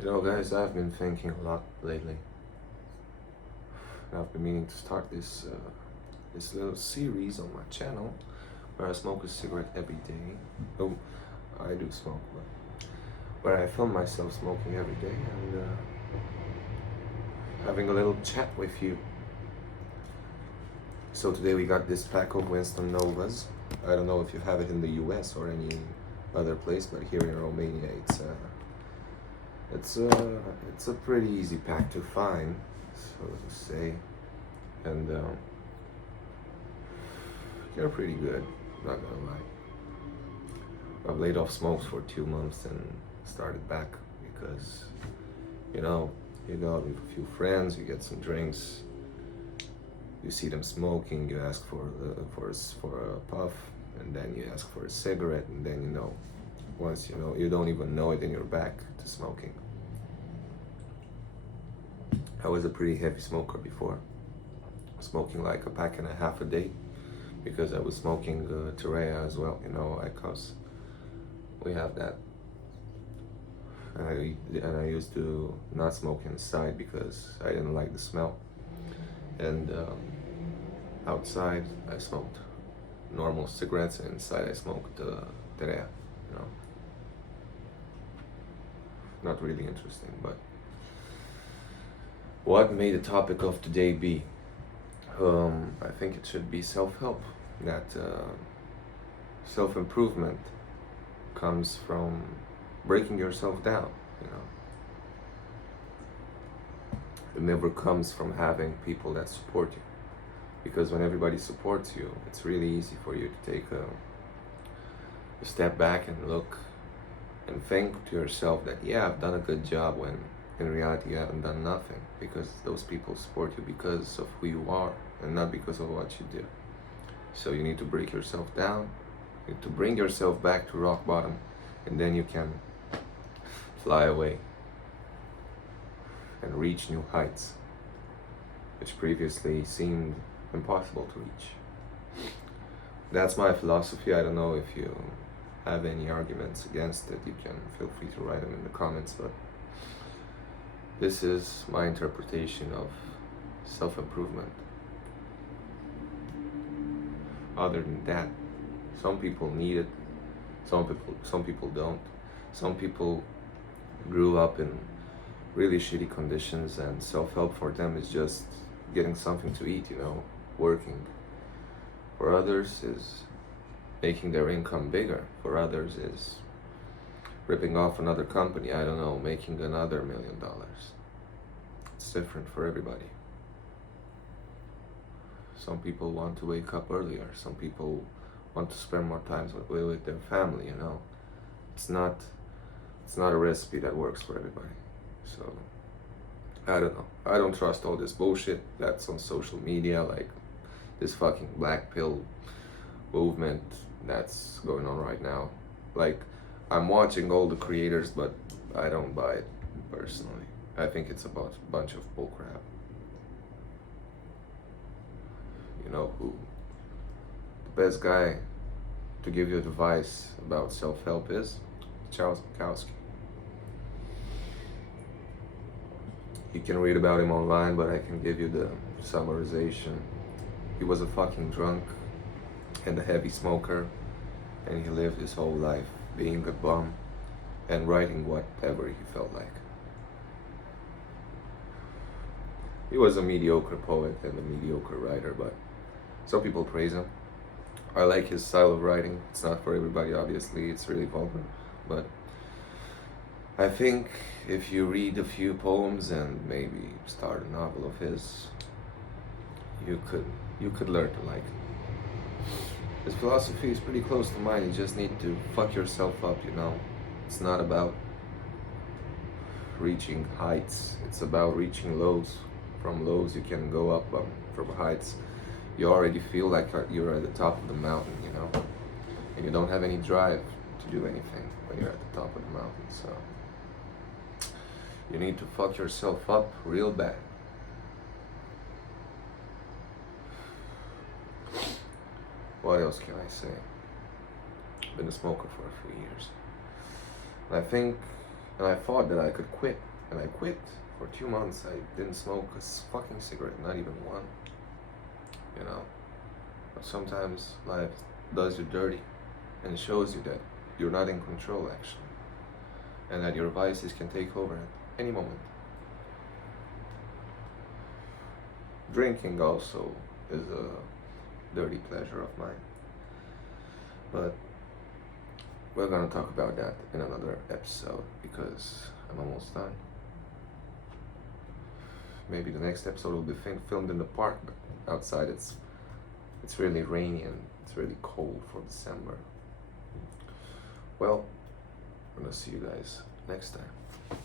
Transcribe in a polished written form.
You know, guys, I've been thinking a lot lately. I've been meaning to start this little series on my channel where I smoke a cigarette every day. Oh, I do smoke, but where I film myself smoking every day and having a little chat with you. So today we got this pack of Winston Novas. I don't know if you have it in the U.S. or any other place, but here in Romania, it's a pretty easy pack to find, so to say, and they're pretty good. Not gonna lie. I've laid off smokes for 2 months and started back because, you know, you go out with a few friends, you get some drinks, you see them smoking, you ask for a puff, and then you ask for a cigarette, and then once you don't even know it, and you're back to smoking. I was a pretty heavy smoker before, smoking like a pack and a half a day, because I was smoking Terrea as well, because we have that. And I used to not smoke inside because I didn't like the smell. And outside I smoked normal cigarettes, and inside I smoked Terrea, Not really interesting, but what may the topic of today be? I think it should be self-help. That self-improvement comes from breaking yourself down, It never comes from having people that support you. Because when everybody supports you, it's really easy for you to take a step back and look and think to yourself that, yeah, I've done a good job, when in reality you haven't done nothing, because those people support you because of who you are and not because of what you do. So you need to break yourself down, you need to bring yourself back to rock bottom, and then you can fly away and reach new heights, which previously seemed impossible to reach. That's my philosophy. I don't know if you have any arguments against it. You can feel free to write them in the comments, but this is my interpretation of self-improvement. Other than that, some people need it, some people don't. Some people grew up in really shitty conditions, and self-help for them is just getting something to eat, working. For others is making their income bigger. For others is ripping off another company, I don't know, making another $1 million. It's different for everybody. Some people want to wake up earlier. Some people want to spend more time with their family, It's not a recipe that works for everybody. So, I don't know. I don't trust all this bullshit that's on social media, like this fucking black pill movement that's going on right now. Like, I'm watching all the creators, but I don't buy it personally. I think it's about a bunch of bullcrap. You know who the best guy to give you advice about self-help is? Charles Bukowski. You can read about him online, but I can give you the summarization. He was a fucking drunk and a heavy smoker, and he lived his whole life being a bum and writing whatever he felt like. He was a mediocre poet and a mediocre writer, but some people praise him. I like his style of writing. It's not for everybody, obviously. It's really vulgar, but I think if you read a few poems and maybe start a novel of his, you could learn to like it. His philosophy is pretty close to mine. You just need to fuck yourself up, It's not about reaching heights. It's about reaching lows. From lows you can go up, from heights you already feel like you're at the top of the mountain, And you don't have any drive to do anything when you're at the top of the mountain, so you need to fuck yourself up real bad. What else can I say? Been a smoker for a few years. And I thought that I could quit And I quit for 2 months. I didn't smoke a fucking cigarette, not even one. You know. But sometimes life does you dirty and shows you that you're not in control actually, and that your vices can take over at any moment. Drinking also is a dirty pleasure of mine, but we're gonna talk about that in another episode because I'm almost done. Maybe the next episode will be filmed in the park, but outside it's really rainy and it's really cold for December. Well, I'm gonna see you guys next time.